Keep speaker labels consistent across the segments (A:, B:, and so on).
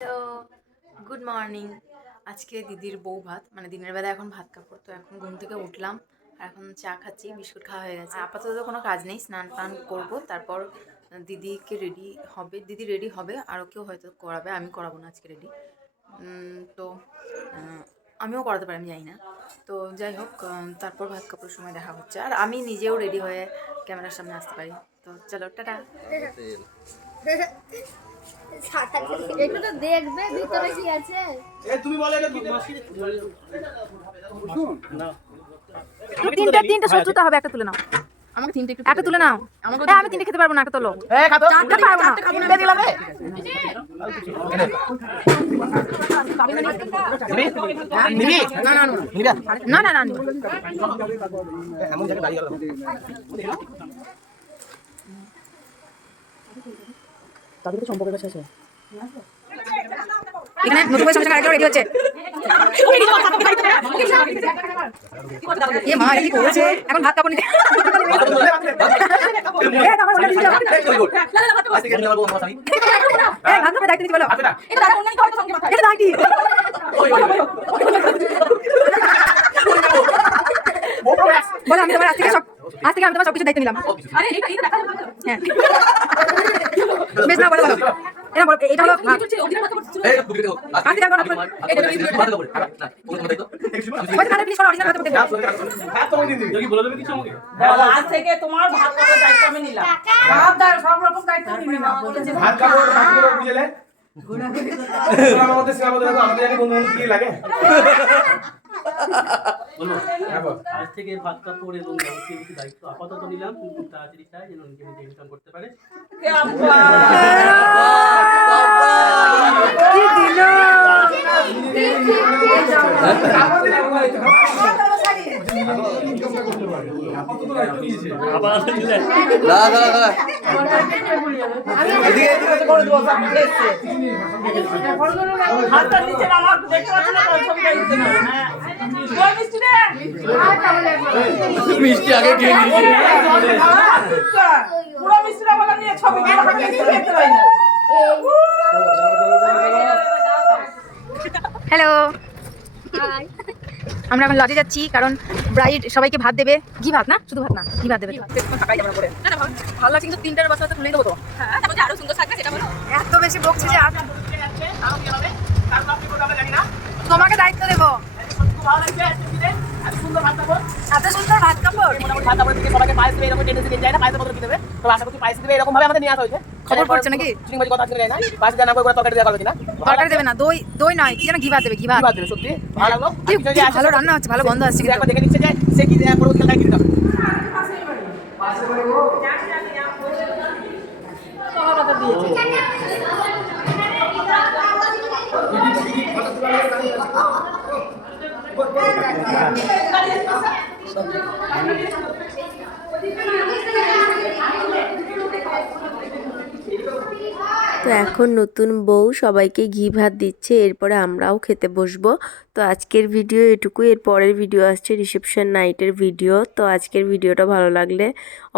A: তো good morning আজকে দিদির বউ ভাত মানে দিনের বেলা এখন ভাত কাপড়, তো এখন ঘুম থেকে উঠলাম আর এখন চা খাচ্ছি, বিস্কুট খাওয়া হয়ে গেছে। আপাতত কোনো কাজ নেই, স্নান টান করব, তারপর দিদিকে রেডি হবে, দিদি রেডি হবে আরও কেউ হয়তো করাবে, আমি করাবো না আজকে রেডি তো আমিও করাতে পারি, আমি জানি না। তো যাই হোক তারপর ভাত কাপড়ের সময় দেখা হচ্ছে। আর আমি নিজেও রেডি হয়ে ক্যামেরার সামনে আসতে পারি। তো চলো, টাটা।
B: একটু তো দেখবে ভিতরে কি আছে?
A: তিনটা তিনটা সব হবে একটা তুলে নাও। আমাকে তিনটা একটু একটা তুলে নাও। আমাকে আমি তিনটা খেতে পারব না একটা তোলো। চারটা পারব না। না না না না। না না এখানে নতুন সঙ্গে আরেকটা রেডি হচ্ছে। এ মা কি করেছে? এখন ভাত কাপড় নিতে দাঁড়ি বলো আমি তোমার আজ থেকে সব আজ থেকে আমি তোমার সবকিছু দায়িত্ব নিলাম। হ্যাঁ। বেশ না বলো বলো। এটা বলো এটা হলো অরিজিনাল ভাত করতে
C: আজ থেকে তোমার ভাত করার দায়িত্ব আমি নিলাম। সব রকম দায়িত্ব আমি নিলাম।
D: ভাত কাপড় বুঝলে? আমার মধ্যে সীমা আমাদের জানি কোন কি লাগে।
E: আজ থেকে ভাত কাপড় এবং যাবতীয় দায়িত্ব আপাতত নিলাম খুব তাড়াতাড়ি চাই যেন নিজে নিজে ইনকাম করতে পারে
C: হাতটা নিচে নামা দেখতে পাচ্ছ না মিষ্টি
F: আগে খেয়ে নিয়েছি।
C: পুরো মিষ্টিটা বলা নিয়ে ছবি না।
A: হ্যালো। আমরা এখন লজে যাচ্ছি কারণ ব্রাইড সবাইকে ভাত দেবে। ঘি ভাত না? শুধু ভাত না ঘি ভাত দেবে ভালো লাগছে কিন্তু তিনটার বছর তো তুলেই দেবো তো। এত বেশি বকছে যে আর তোমাকে দায়িত্ব দেবো। এত সুন্দর ভাত কাপড়
C: ভাত থেকে সবাইকে পায়েস দেবে এরকম টেনে দিয়ে যায় না পায়েসের বদলে কি দেবে তো আশা করছি পায়েস দেবে এরকম ভাবে আমাদের নিয়ে আসা হয়েছে।
A: খবর পড়ছে নাকি?
C: চিংবাজি কথা শুনে না? পায়েস দেওয়া না করে তরকারি দেওয়া হবে কিনা
A: তরকারি দেবে না দই দই নয় কি যেন ঘি ভাত দেবে ঘি ভাত।
C: দেবে সত্যি। ভালো লাগল।
A: রান্না হচ্ছে ভালো গন্ধ আসছে
C: একবার দেখে নিচ্ছে যে সে কি দেয় পরবর্তী খেলা কিনতে হবে
G: তো এখন নতুন বউ সবাইকে ঘি ভাত দিচ্ছে, এরপরে আমরাও খেতে বসবো। তো আজকের ভিডিও এটুকুই, এর পরের ভিডিও আসছে রিসেপশন নাইটের ভিডিও। তো আজকের ভিডিওটা ভালো লাগলে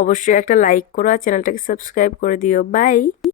G: অবশ্যই একটা লাইক করো আর চ্যানেলটাকে সাবস্ক্রাইব করে দিও। বাই!